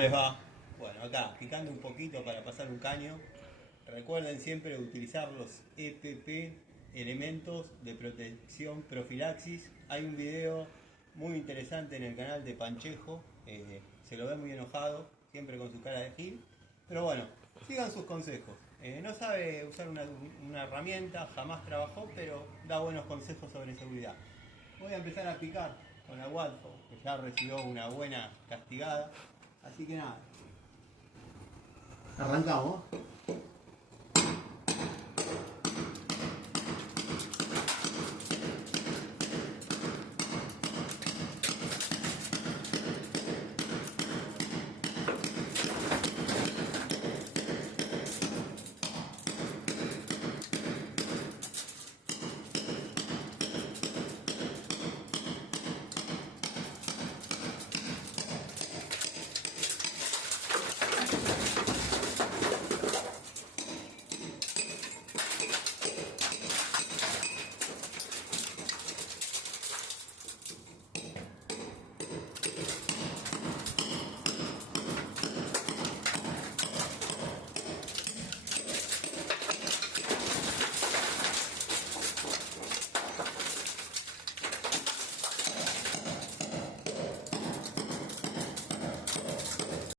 les va? Bueno, acá picando un poquito para pasar un caño. Recuerden siempre utilizar los EPP, elementos de protección profilaxis. Hay un video muy interesante en el canal de Panchejo. Se lo ve muy enojado, siempre con su cara de gil. Pero bueno, sigan sus consejos. No sabe usar una herramienta, jamás trabajó, pero da buenos consejos sobre seguridad. Voy a empezar a picar con la Walfo, que ya recibió una buena castigada. Así que nada, arrancamos.